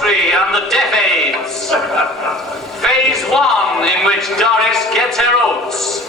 poetry and the deaf aids. Phase 1, in which Doris gets her oats.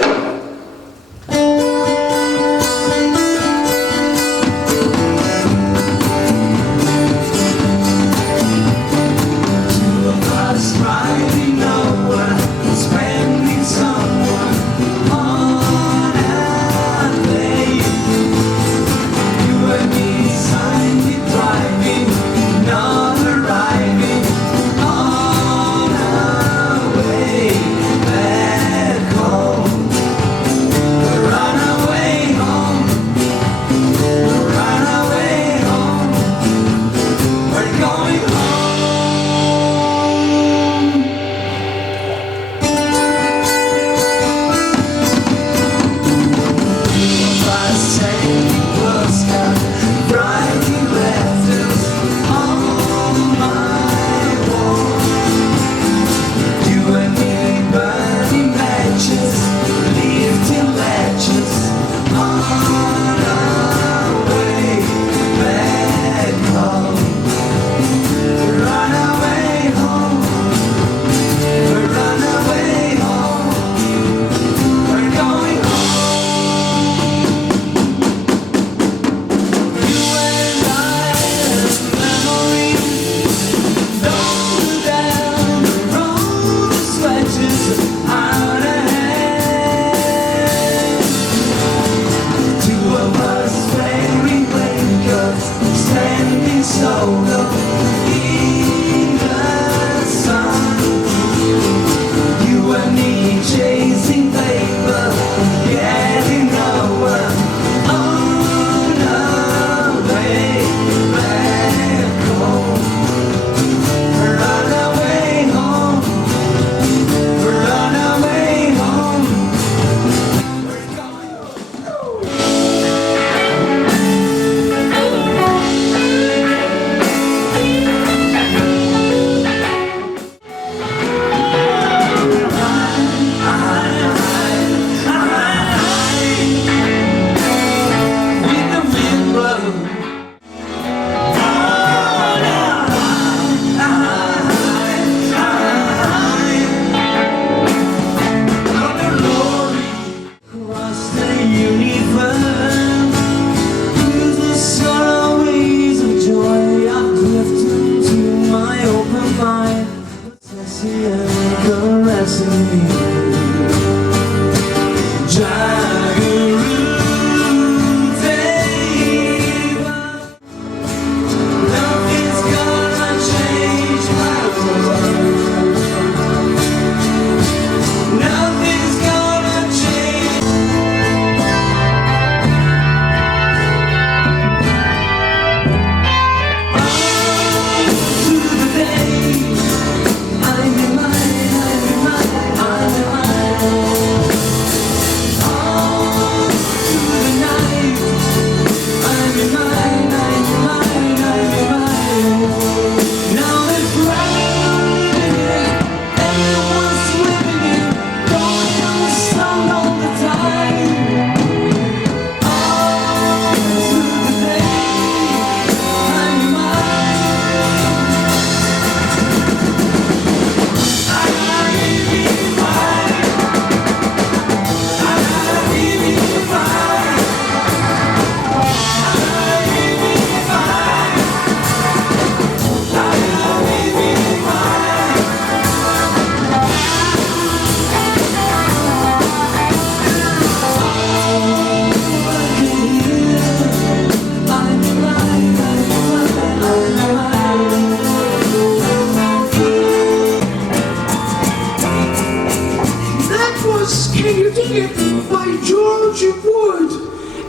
By George Wood.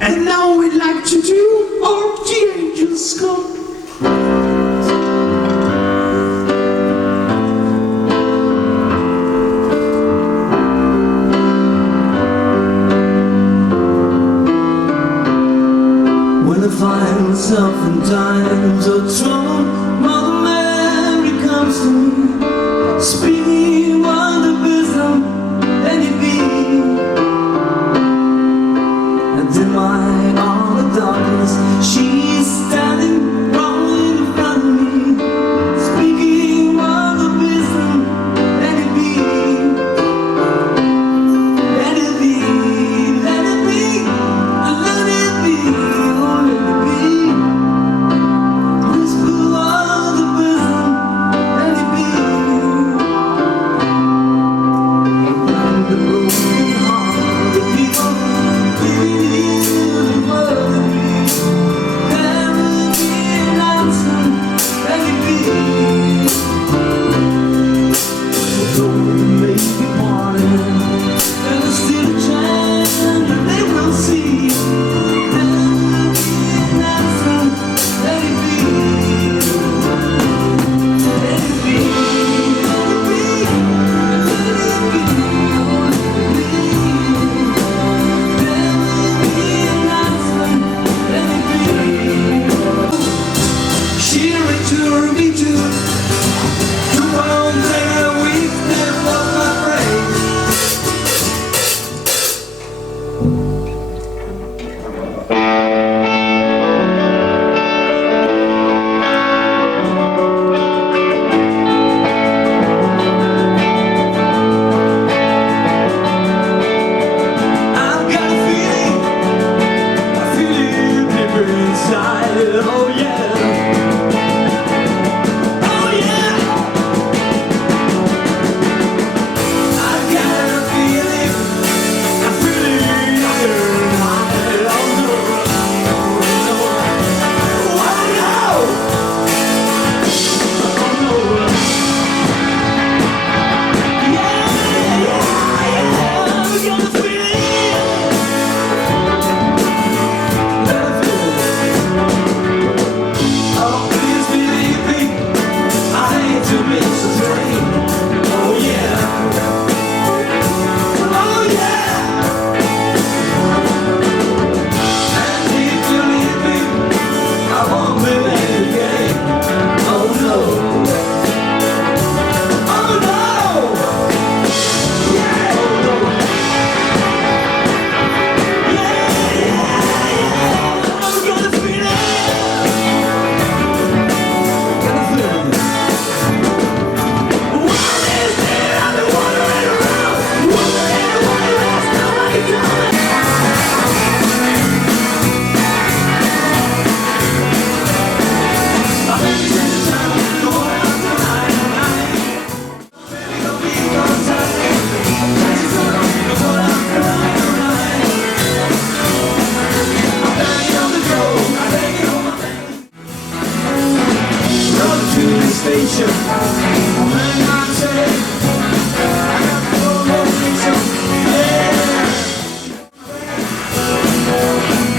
And now we'd like to do Hark the Angels Come. When I find myself in times of trouble, Mother Mary comes to me, speaking word of wisdom, let it be. And in my all the darkness, she's standing right in front of me, speaking she returned me to 2 pounds a week, that was my praise. I've got a feeling deep inside, oh yeah. Oh yeah. I've got a feeling high, oh no, oh no, yeah, I've got a feeling. Oh, please believe me, I hate to miss a train. Oh yeah, oh yeah. And if you leave me, I won't be late again. Oh no, oh no, yeah, oh no, yeah. I've got a feeling. Station, and I say, I got no location, yeah.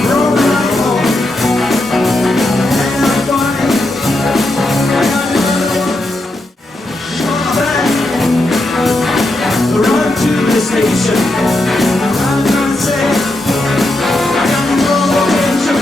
Roll right home, and I'm fine. I got no back, run to the station, and I say, I got no location.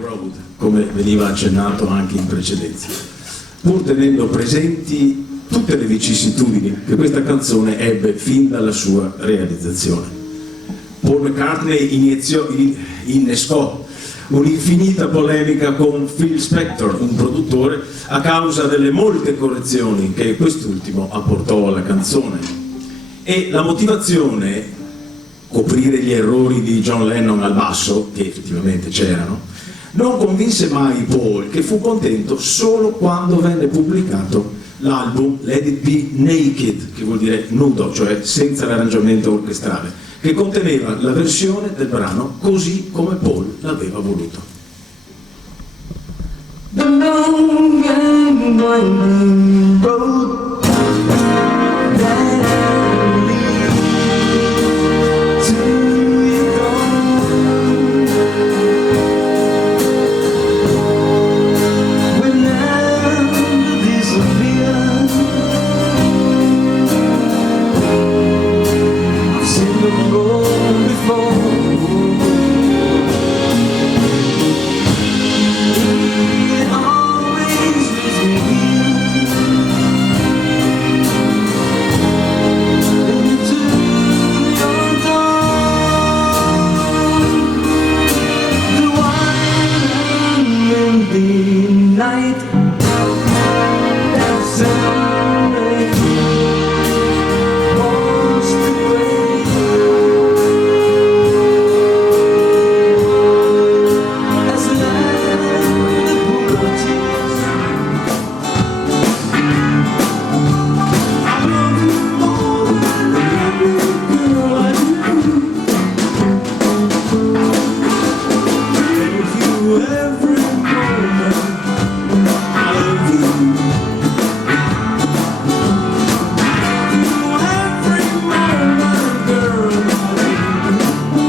Road, come veniva accennato anche in precedenza, pur tenendo presenti tutte le vicissitudini che questa canzone ebbe fin dalla sua realizzazione. Paul McCartney innescò un'infinita polemica con Phil Spector, un produttore, a causa delle molte correzioni che quest'ultimo apportò alla canzone. E la motivazione, coprire gli errori di John Lennon al basso, che effettivamente c'erano, non convinse mai Paul, che fu contento solo quando venne pubblicato l'album Let It Be Naked, che vuol dire nudo, cioè senza l'arrangiamento orchestrale, che conteneva la versione del brano così come Paul l'aveva voluto. The long and winding road that leads to your dawn will never disappear. I've seen them go before. It always leads me into your dawn. The wine and the night that someday washed away. As land the pool of tears, I love you more than every girl I knew. With you every moment, I love you. Every moment, girl, I love you.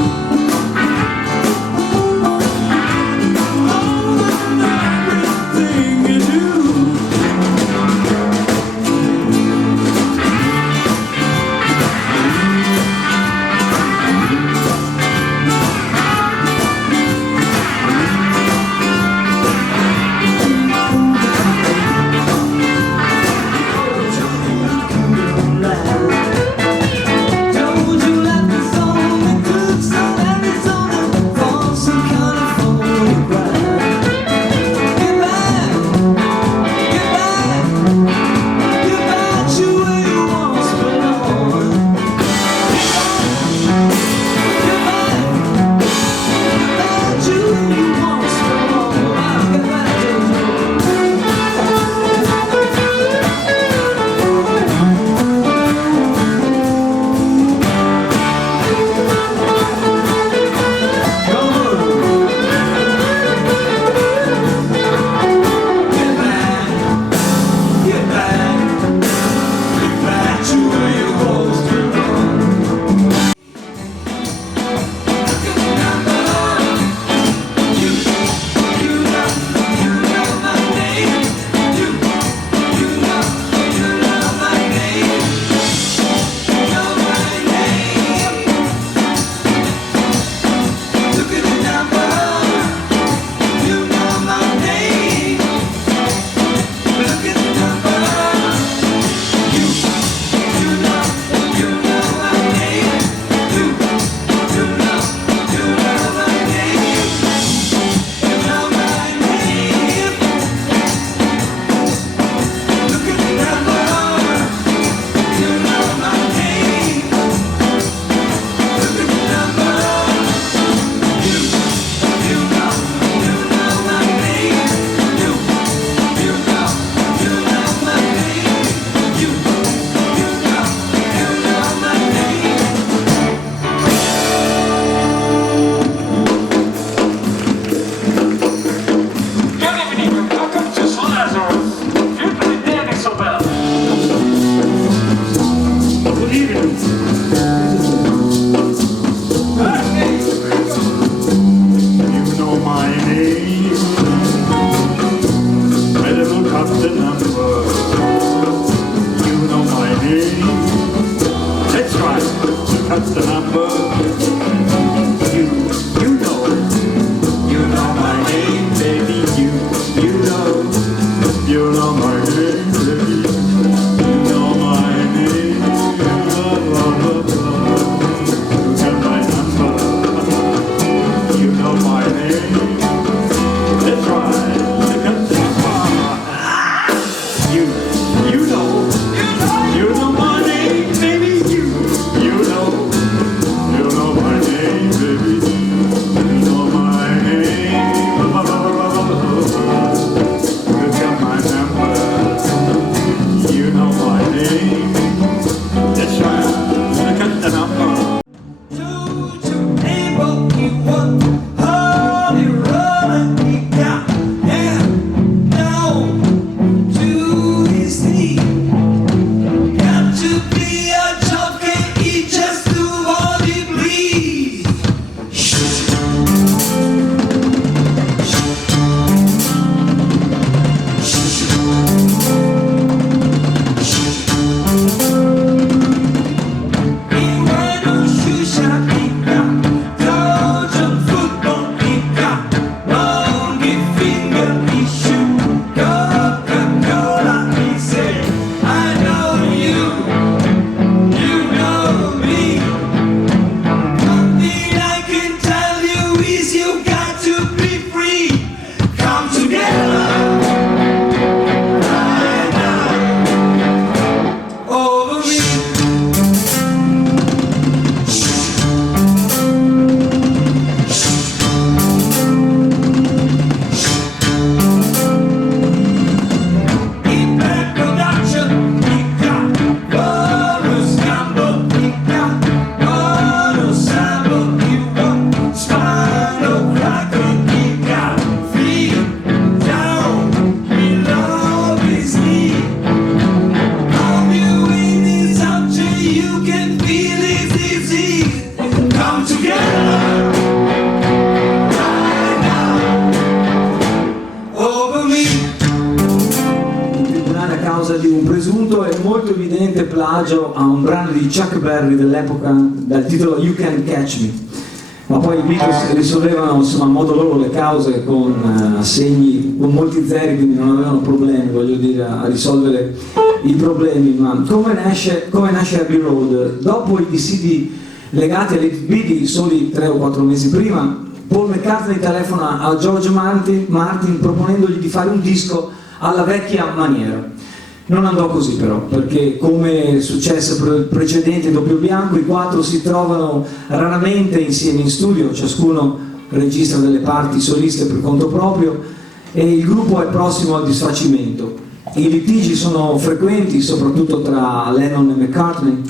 my name. That's right. You know my name, baby. You know my name, baby. You know my name. You got my number. You know my name. That's right. I got the number. Di un presunto e molto evidente plagio a un brano di Chuck Berry dell'epoca dal titolo You Can Catch Me, ma poi i Beatles risolvevano insomma a modo loro le cause con assegni con molti zeri, quindi non avevano problemi, voglio dire, a risolvere i problemi. Ma come nasce Abbey Road? Dopo i CD legati alle B di soli 3 o 4 mesi prima, Paul McCartney telefona a George Martin proponendogli di fare un disco alla vecchia maniera. Non andò così però, perché come successo per il precedente Doppio Bianco, i 4 si trovano raramente insieme in studio, ciascuno registra delle parti soliste per conto proprio e il gruppo è prossimo al disfacimento. I litigi sono frequenti, soprattutto tra Lennon e McCartney,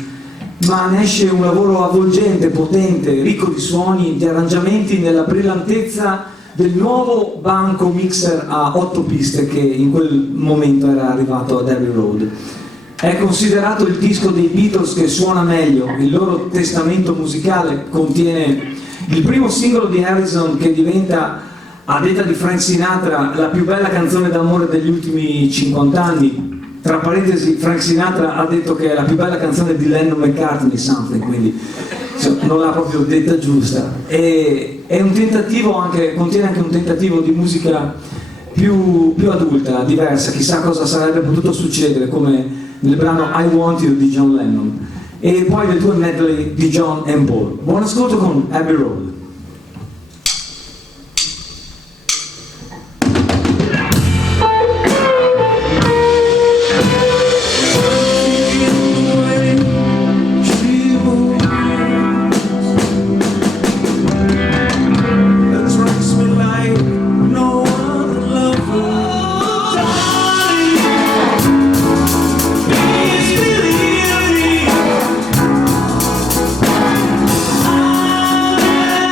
ma ne esce un lavoro avvolgente, potente, ricco di suoni, di arrangiamenti nella brillantezza del nuovo banco mixer a 8 piste che in quel momento era arrivato ad Abbey Road. È considerato il disco dei Beatles che suona meglio, il loro testamento musicale contiene il primo singolo di Harrison che diventa, a detta di Frank Sinatra, la più bella canzone d'amore degli ultimi 50 anni. Tra parentesi, Frank Sinatra ha detto che è la più bella canzone di Lennon-McCartney, Something, quindi non l'ha proprio detta giusta. E è un tentativo contiene anche un tentativo di musica più adulta, diversa, chissà cosa sarebbe potuto succedere, come nel brano I Want You di John Lennon, e poi le 2 medley di John and Paul. Buon ascolto con Abbey Road. I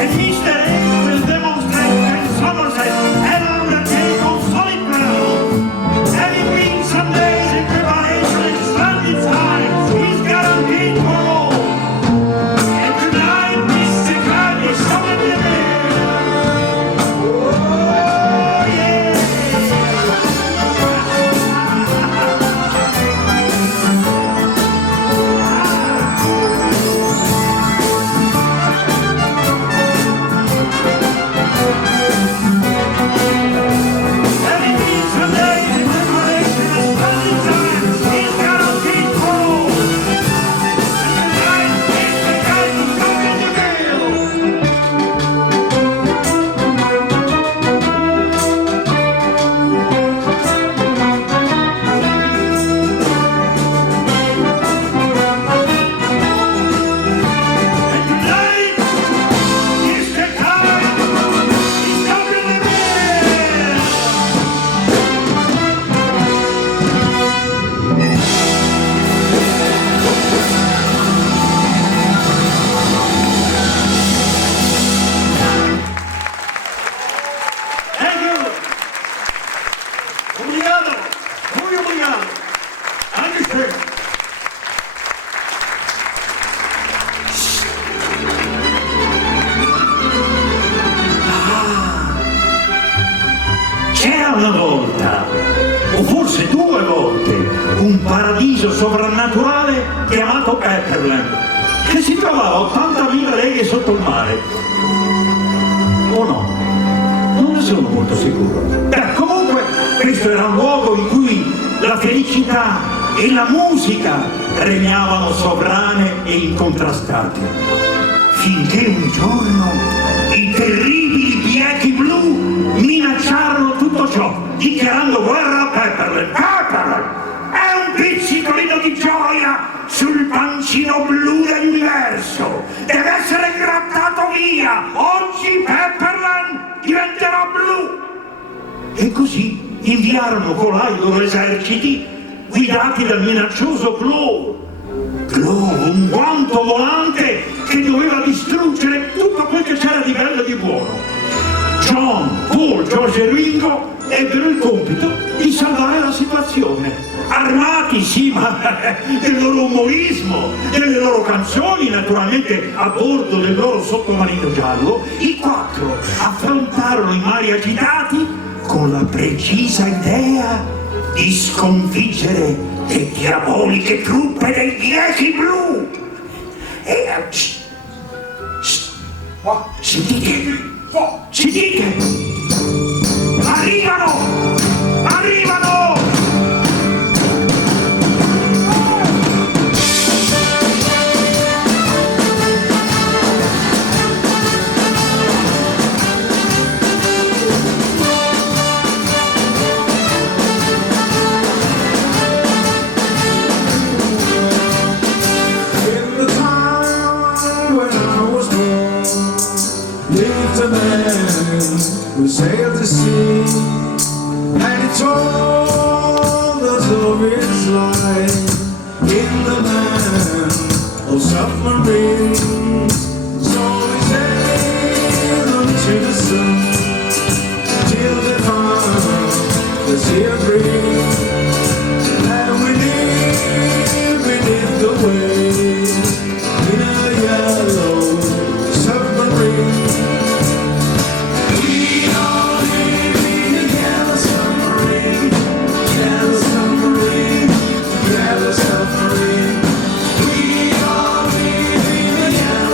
And Mr. X will demonstrate in Somerset and undertake on solid ground. Having been some days in preparation and splendid time, he's guaranteed for all. And tonight, Mr. Crab is coming in there. Oh, yeah. Having been some days in preparation and splendid time, he's guaranteed for all. And tonight, Mr. Crab is coming in there. And tonight, Mr. Crab is coming in there. Thank you. Obrigado. Muy obrigado. Understood. C'era una volta, o forse 2 volte, un paradiso sovrannaturale chiamato Pepperland, che si trovava a 80.000 leghe sotto il mare. O no? Non ne sono molto sicuro. Beh, comunque, questo era un luogo in cui la felicità e la musica regnavano sovrane e incontrastate. Finché un giorno i terribili biechi blu minacciarono tutto ciò, dichiarando guerra a Pepperland. Pepperland è un pizzicolino di gioia sul pancino blu dell'universo. Deve essere grattato via. Oggi Pepperland diventerà blu. E così inviarono colà i loro eserciti guidati dal minaccioso Glow. Glow, un guanto volante che doveva distruggere tutto quel che c'era di bello e di buono. John, Paul, George e Ringo ebbero il compito di salvare la situazione. Armati, sì, ma del loro umorismo, delle loro canzoni, naturalmente a bordo del loro sottomarino giallo, i 4 affrontarono i mari agitati con la precisa idea di sconfiggere le diaboliche truppe dei biechi blu. E sentite? Sentite? Arrivano! Arrivano! In the time when I was born, lived a man who sailed the sea, and he told us of his life in the land of submarines. So we sailed unto the sun till they found the sea of green, and we lived beneath the waves in a yellow submarine. We all live in a yellow submarine, yellow submarine, yellow submarine. We all live in a yellow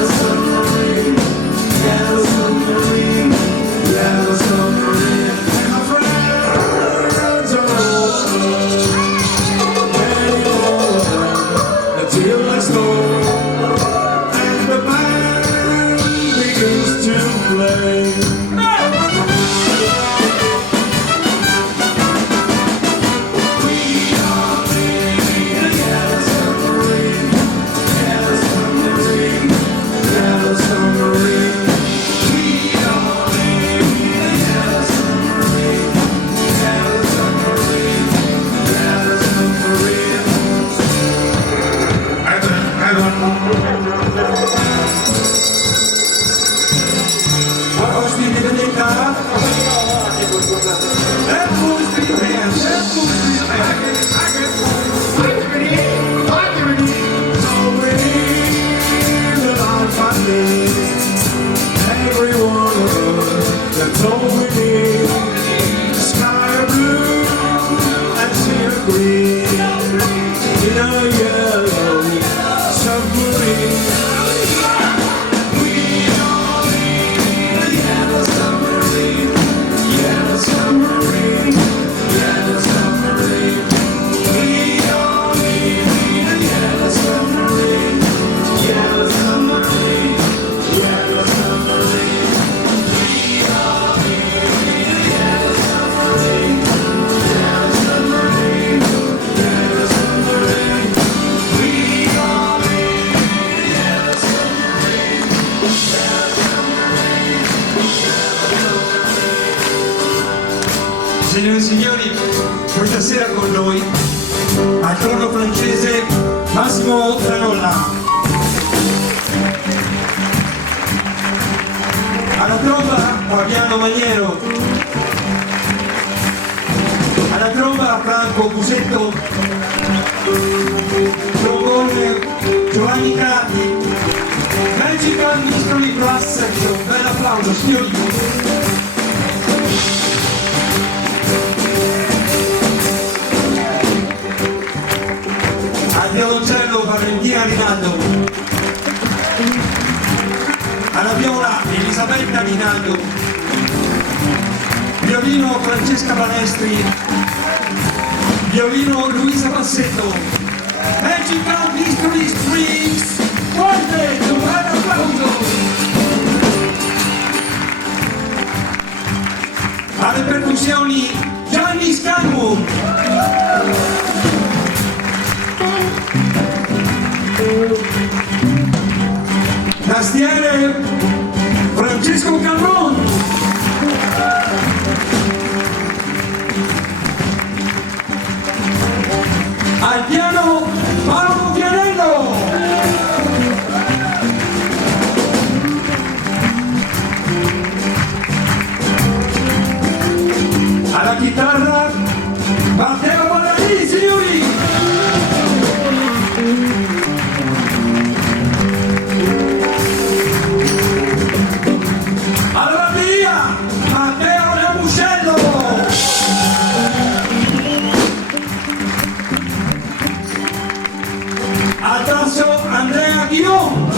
Signore e signori, questa sera con noi al corno francese Massimo Zanolla, alla tromba Fabiano Maniero, alla tromba Franco Busetto, trombone Giovanni Cardi, Magical Mystery Brass Section, bel applauso signori. Al violoncello Valentina Rinaldo, alla viola Elisabetta Rinaldo, violino Francesca Balestri, violino Luisa Bassetto, Magical Mystery Strings, Quartet, un bel applauso! Alle percussioni Gianni Scalmo, tastiere Francesco Calron, al piano Paolo Pianello, alla chitarra Matteo Balladini, signori. Alla batteria Matteo Lemuscello, al tasso Andrea Ghion,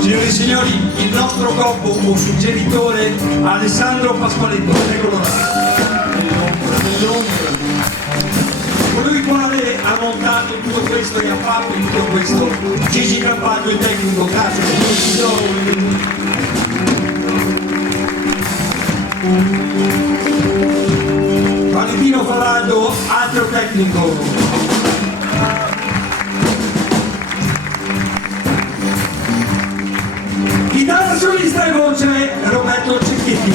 signore e signori, il nostro gobbo o suggeritore Alessandro Pasqualetto, eccolo là. Colui il quale ha montato tutto questo e ha fatto tutto questo, Gigi Campaglio, il tecnico, grazie. Valentino Faraldo, altro tecnico. Chitarra solista e voce Roberto Cecchetti.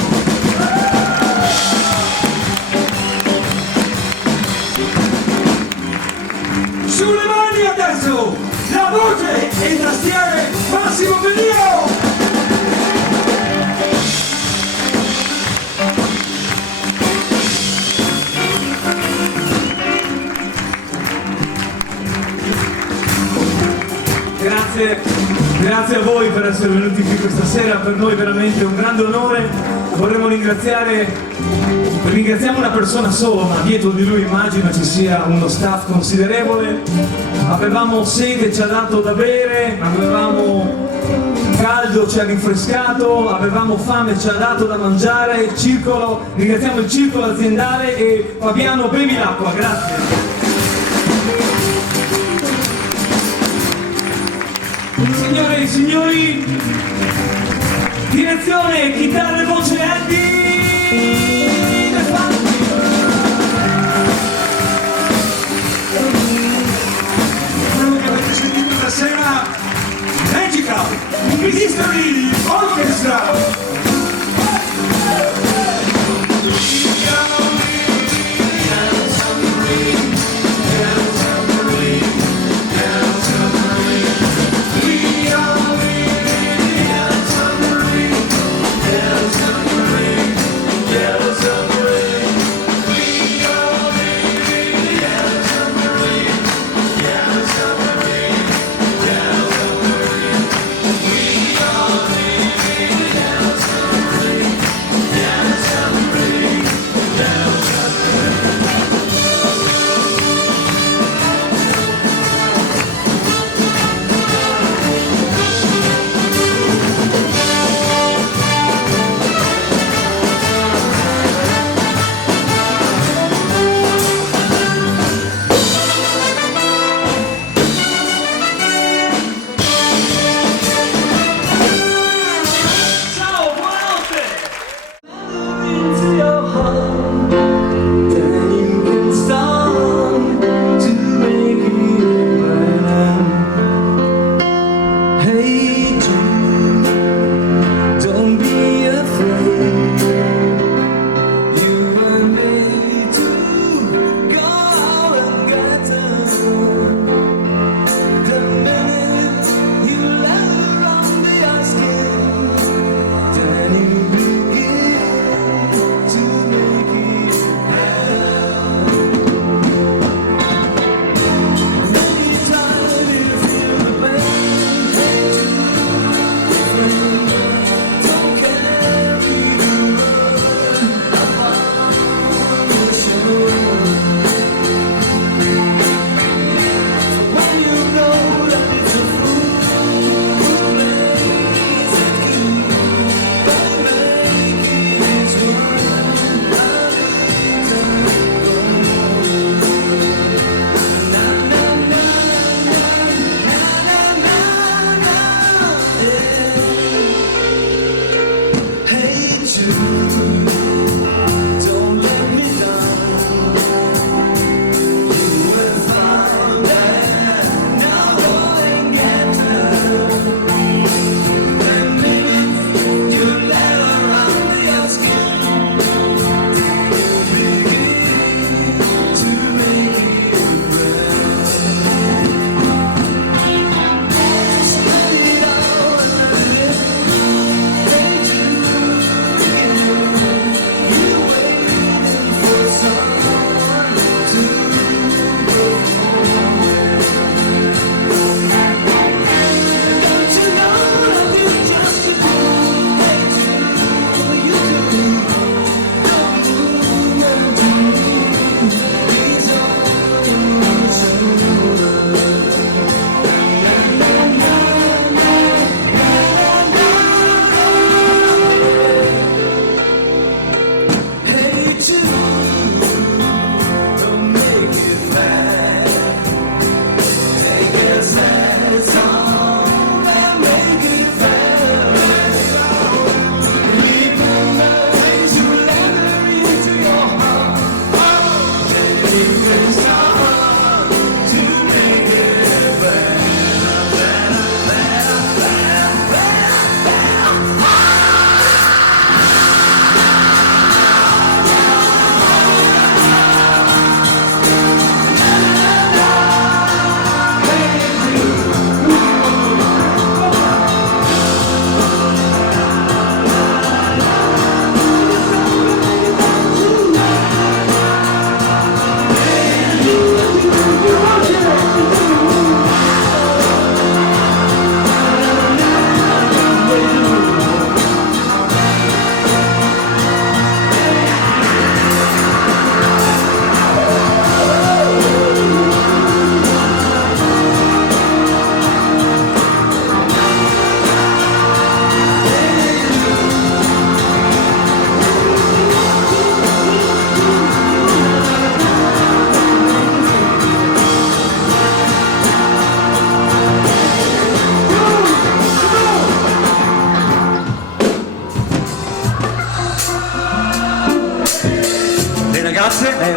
Sulle mani adesso la voce e il tastiere Massimo Bellino. Grazie a voi per essere venuti qui questa sera, per noi è veramente un grande onore. Vorremmo ringraziamo una persona sola, ma dietro di lui immagino ci sia uno staff considerevole. Avevamo sete, ci ha dato da bere, avevamo caldo, ci ha rinfrescato, avevamo fame, ci ha dato da mangiare, il circolo, ringraziamo il circolo aziendale e Fabiano bevi l'acqua, grazie. Signore e signori, direzione, chitarra e voce Eddie De Fatti. Quello che avete sentito stasera, Magical Mystery Orchestra.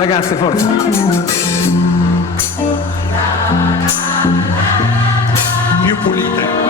Ragazze, forza. Più pulite.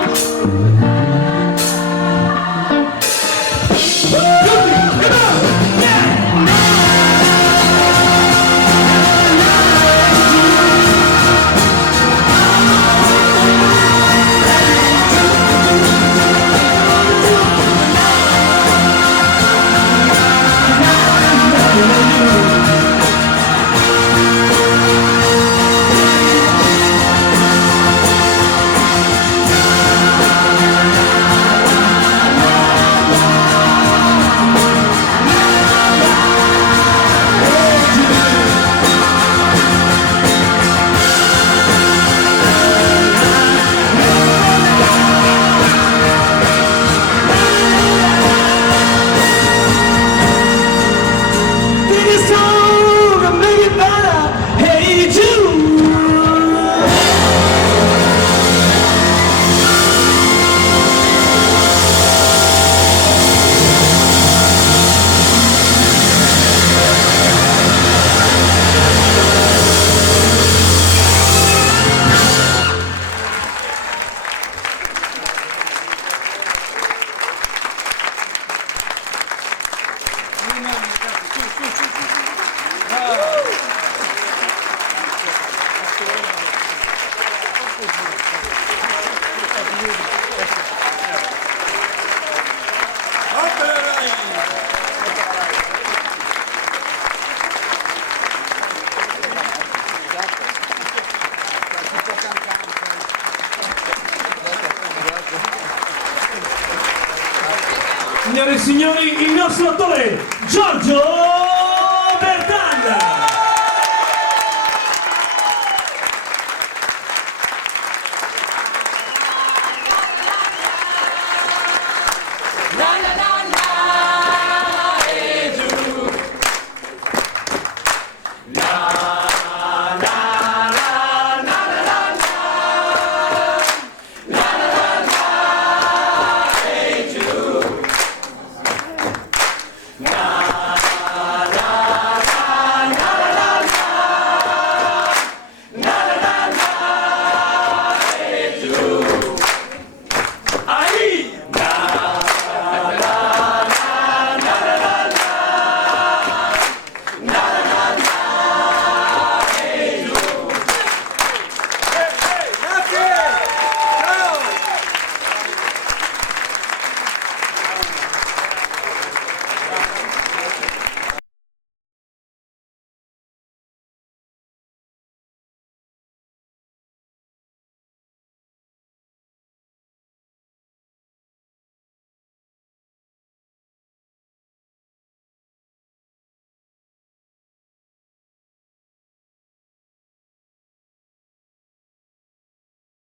Signore e signori, il nostro attore Giorgio Bertanda. na